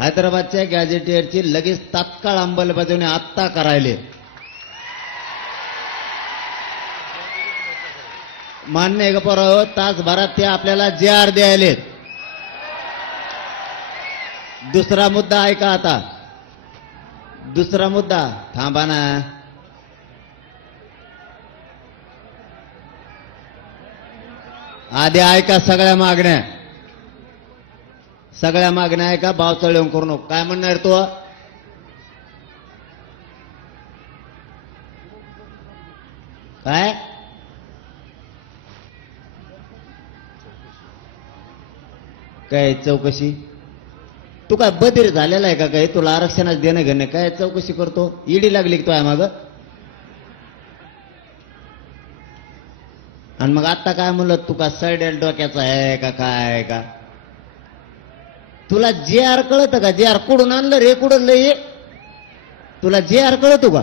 हैदराबादच्या गॅजेटियरची लगेच तात्काळ अंमलबजावणी आत्ता करायले. मान्य आहे का पोरांनो? तासभरात ते आपल्याला JR द्यायलेत. दुसरा मुद्दा ऐका आता. दुसरा मुद्दा थांबा ना. आधी ऐका सगळ्या मागण्या. सगळ्या मागण्या ऐका. बावचळ येऊन करू नको. काय म्हणणार तो? काय काय चौकशी? तू काय बधीर झालेला आहे का? काय तुला आरक्षणाच देणं घेणं? काय चौकशी करतो? ईडी लागली की तो आहे माग? आणि मग आता काय म्हणलं? तू का सडेल डोक्याचा आहे का काय का? तुला JR कळत का? JR कुठून आणलं रे? कुठून लय? तुला JR कळतो का?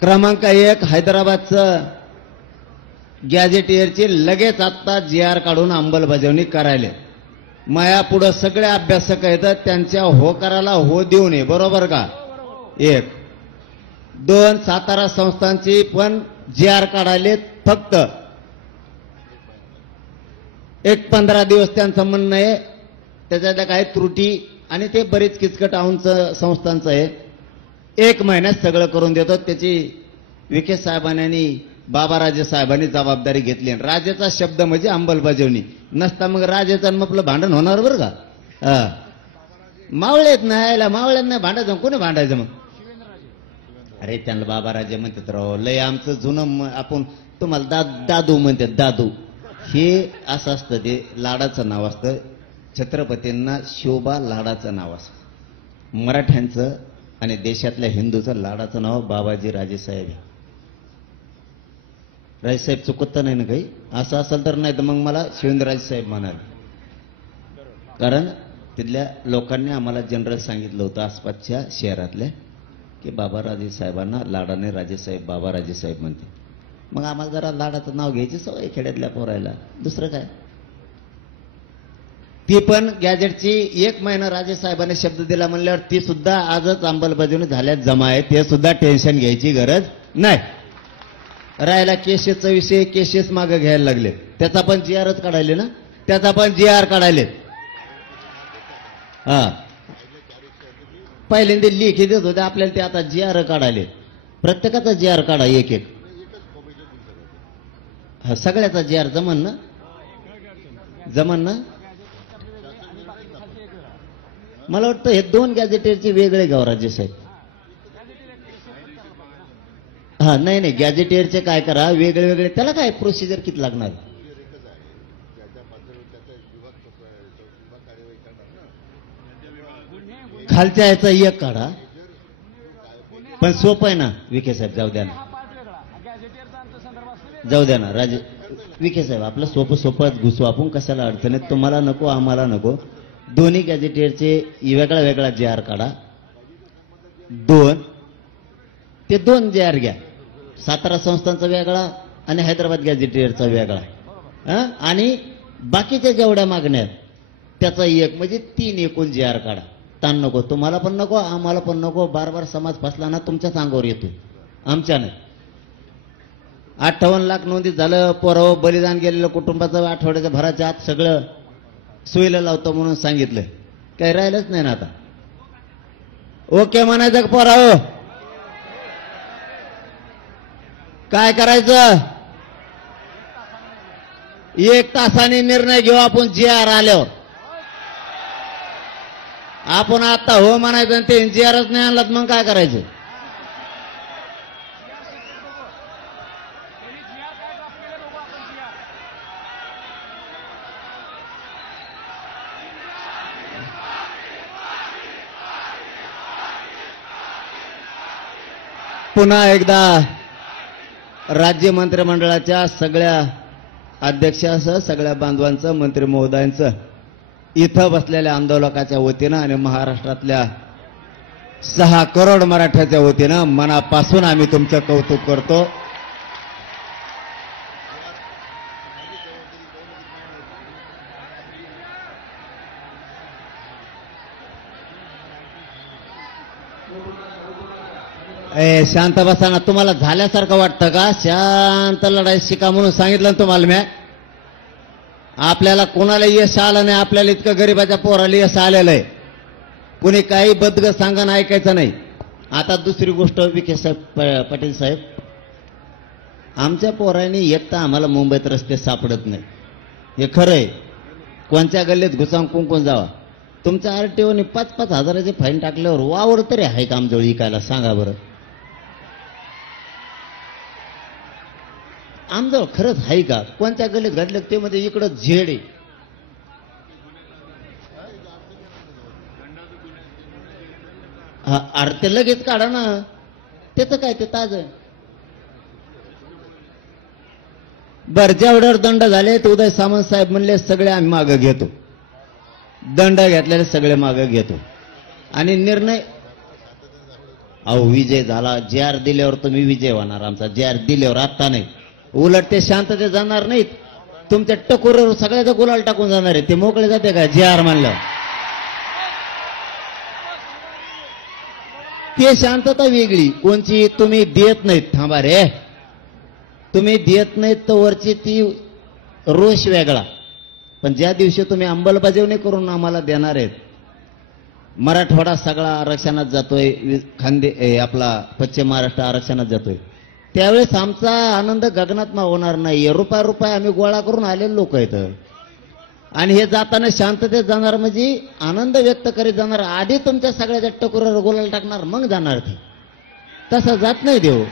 क्रमांक 1 हैदराबादचं गॅजेटियरची लगेच आत्ता JR काढून अंमलबजावणी करायला. माया पुढं सगळे अभ्यासक आहेत, त्यांच्या होकाराला हो देऊ नये. बरोबर का? 1 2 सातारा संस्थांची पण JR काढायलेत. फक्त 15 दिवस त्यांचं म्हणणं आहे. त्याच्यातल्या काही त्रुटी आणि ते बरीच किचकट आऊंचं संस्थांचं आहे. 1 महिन्यात सगळं करून देतो. त्याची विखे साहेबांनी बाबाराजे साहेबांनी जबाबदारी घेतली. राजेचा शब्द म्हणजे अंमलबजावणी. नसता मग राजेचं आपलं भांडण होणार बरं का? मावळेत नाही, मावळ्यात नाही भांडायचं. कोणी भांडायचं मग? अरे त्यांना बाबाराजे म्हणतात राव. लय आमचं जुनं. आपण तुम्हाला दादू म्हणतात. दादू हे असं असतं. ते लाडाचं नाव असतं. छत्रपतींना शोभा लाडाचं नाव असतं. मराठ्यांचं आणि देशातल्या हिंदूचं लाडाचं नाव बाबाजी राजेसाहेब. राजेसाहेब चुकत नाही ना काही? असं असेल तर. नाही तर मग मला शिवेंद्रराजे साहेब म्हणाले. कारण तिथल्या लोकांनी आम्हाला जनरल सांगितलं होतं आसपासच्या शहरातल्या की बाबाराजे साहेबांना लाडाने राजेसाहेब बाबाराजे साहेब म्हणते. मग आम्हाला जरा लाडाचं नाव घ्यायची सवय खेड्यातल्या पोरायला. दुसरं काय? ती पण गॅजेटची 1 महिना राजेसाहेबांनी शब्द दिला म्हणल्यावर ती सुद्धा आजच अंमलबजावणी झाल्यात जमा आहे. ते सुद्धा टेन्शन घ्यायची गरज नाही. राहिला केसेसचा विषय. केसेस मागे घ्यायला लागले. त्याचा पण JRच काढायले ना? त्याचा पण JR काढायले. हा पहिल्यांदा लिखी देत होते आपल्याला. ते आता JR काढायले. प्रत्येकाचा JR काढा. 1 हा सगळ्याचा JR जमन ना? जमन ना? मला वाटतं हे 2 गॅजेटियरचे वेगळे घ्यावं राजे साहेब. हा नाही गॅजेटियरचे काय करा वेगळे वेगळे. त्याला काय प्रोसिजर किती लागणार? खालच्या याचा 1 काढा. पण सोपं आहे ना विखे साहेब? जाऊ द्या ना. जाऊ द्या ना राजे विखे साहेब. आपलं सोपं घुसू आपण. कशाला अडचणीत? तुम्हाला नको आम्हाला नको. दोन्ही गॅजेटियरचे वेगळा वेगळा JR काढा. 2 ते 2 JR घ्या. सातारा संस्थांचा वेगळा आणि हैदराबाद गॅजेटियरचा वेगळा. आणि बाकीच्या जेवढ्या मागण्या त्याचा 1 म्हणजे 3 एकूण JR काढा. ताण नको. तुम्हाला पण नको आम्हाला पण नको. बार समाज फसला ना तुमच्याच अंगावर येतो, आमच्या नाही. 58 लाख नोंदीत झालं. पोराव बलिदान गेलेलं कुटुंबाचं आठवड्याच्या भराच्या आत सगळं सोयीला लावतो म्हणून सांगितलंय. काही राहिलंच नाही ना आता. ओके म्हणायचं का पोराव? काय करायचं? 1 तासाने निर्णय घेऊ आपण. JR आल्यावर आपण आता हो म्हणायचं. आणि ते JRच नाही आणलात मग काय करायचं? पुन्हा एकदा राज्य मंत्रिमंडळाच्या सगळ्या अध्यक्षासह सगळ्या बांधवांचं मंत्री महोदयांचं इथं बसलेल्या आंदोलकाच्या वतीनं आणि महाराष्ट्रातल्या 6 करोड मराठ्याच्या वतीनं मनापासून आम्ही तुमचं कौतुक करतो. ए शांत बसा ना. तुम्हाला झाल्यासारखं वाटतं का? शांत लढाई शिका म्हणून सांगितलं ना तुम्हाला मी. आपल्याला कोणाला यश आलं नाही, आपल्याला इतकं गरीबाच्या पोराला यश आलेलं आहे. कुणी काही बदग सांगा ऐकायचं नाही. आता दुसरी गोष्ट विखे साहेब, पाटील साहेब, आमच्या पोरांनी एक तर आम्हाला मुंबईत रस्ते सापडत नाही, हे खरं आहे. कोणत्या गल्लीत घुसावून कुंकून जावा. तुमच्या आरटीओने 5-5 हजाराचे फाईन टाकल्यावर वावर तरी आहे का आमजवळ इकायला? सांगा बरं. आमजवळ खरंच आहे का? कोणत्या गल्लीत घडलं ते मध्ये इकडं झेड आहे. अरे ते लगेच काढा ना, त्याचं काय, ते ताज. बर, जेवढ्यावर दंड झाले ते उदय सामंत साहेब म्हणले सगळे आम्ही मागं घेतो. दंड घेतलेले सगळे मागं घेतो आणि निर्णय. अहो विजय झाला. JR दिल्यावर तुम्ही विजय होणार आमचा. JR दिल्यावर आत्ता नाही. उलट ते शांततेत जाणार नाहीत. तुमच्या टकोरीवर सगळ्याचा गुलाल टाकून जाणार आहे. ते मोकळे जाते का JR म्हणलं? ते शांतता वेगळी. कोणची तुम्ही देत नाहीत. थांबा रे, तुम्ही देत नाहीत तर वरची ती रोष वेगळा. पण ज्या दिवशी तुम्ही अंमलबजावणी करून आम्हाला देणार आहेत, मराठवाडा सगळा आरक्षणात जातोय, आपला पश्चिम महाराष्ट्र आरक्षणात जातोय, त्यावेळेस आमचा आनंद गगनात मावणार नाही. रुपया आम्ही गोळा करून आलेले लोक आहेत आणि हे जाताना शांततेत जाणार, म्हणजे आनंद व्यक्त करीत जाणार. आधी तुमच्या सगळ्याच्या टकोरावर गोलाला टाकणार, मग जाणार. ते तसं जात नाही देव.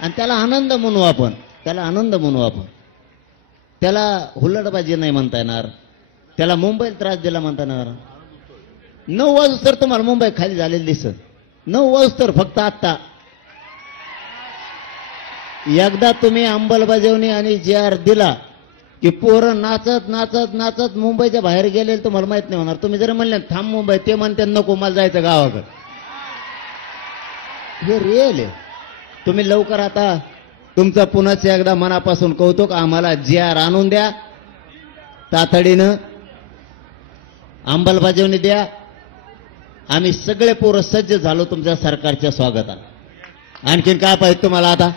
आणि त्याला आनंद म्हणू आपण, त्याला आनंद म्हणू आपण. त्याला हुल्लडबाजी नाही म्हणता येणार, त्याला मुंबईला त्रास दिला म्हणता येणार. 9 वाजता तर तुम्हाला मुंबई खाली झालेली दिसत. 9 वाजता तर फक्त आत्ता. एकदा तुम्ही अंमलबजावणी आणि JR दिला की पोरं नाचत नाचत नाचत मुंबईच्या बाहेर गेले, तुम्हाला माहित नाही होणार. तुम्ही जर म्हणले थांब मुंबई, ते म्हणते नको मला जायचं गावाकडे. हे रिअल आहे. तुम्ही लवकर आता तुमचं पुन्हाच एकदा मनापासून कौतुक. आम्हाला JR आणून द्या तातडीनं, अंमलबजावणी द्या. आम्ही सगळे पोरं सज्ज झालो तुमच्या सरकारच्या स्वागताला. आणखीन काय पाहिजे तुम्हाला? आता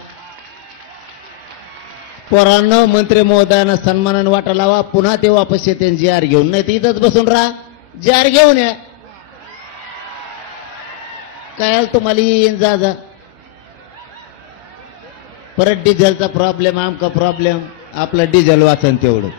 पोरांनो, मंत्री महोदयांना सन्मानाने वाटा लावा. पुन्हा ते वापस येते JR घेऊन, नाही तर इथंच बसून राहा. JR घेऊन या. काय तुम्हाला येईन जा जा. परत डिझेलचा प्रॉब्लेम, आमका प्रॉब्लेम. आपलं डिझेल वाचन तेवढं.